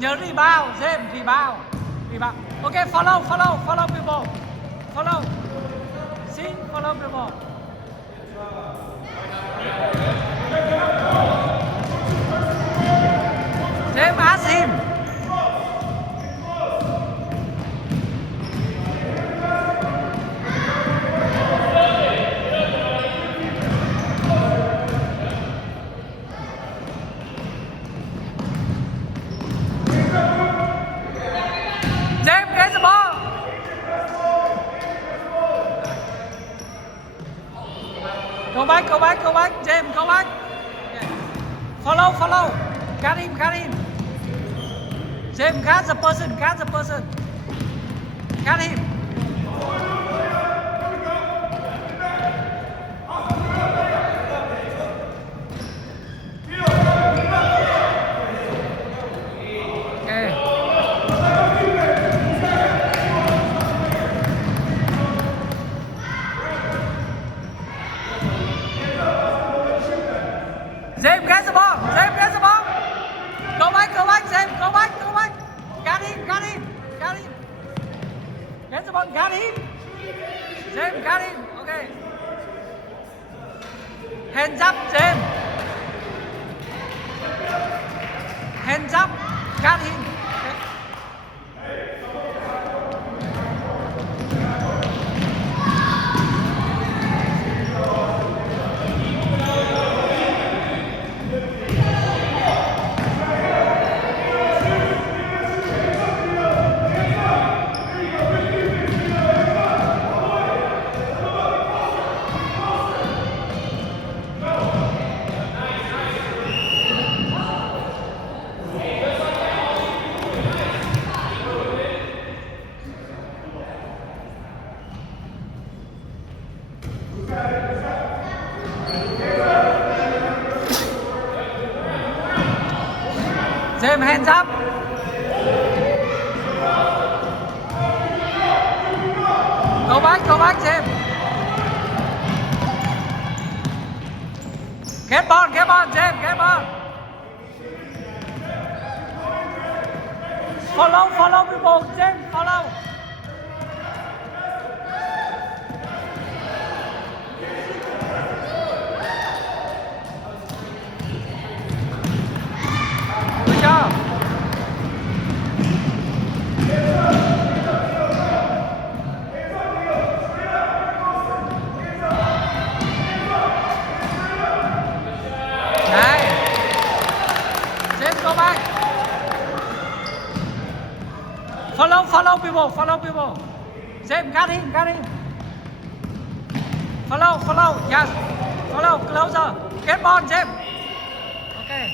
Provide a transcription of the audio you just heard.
Nhớ rebound, James, rebound. Rebound. Okay, follow people. Follow. See, follow people. James, ask him. James, get the ball. Go back. James, go back. Okay. Follow. Cut him. James, catch the person. Cut him. Okay. James, get the ball. Go back, James. Go back. Got him. Get the ball, got him. James, got him. Okay. Hands up, James. Hands up. Got him. Okay. James, hands up. Go back, James. Get ball, James, get ball. Follow people, James, follow. Good job. Nice. James, go back. Follow people. James, got him. Follow. Yes. Follow, closer. Get ball, James. Okay.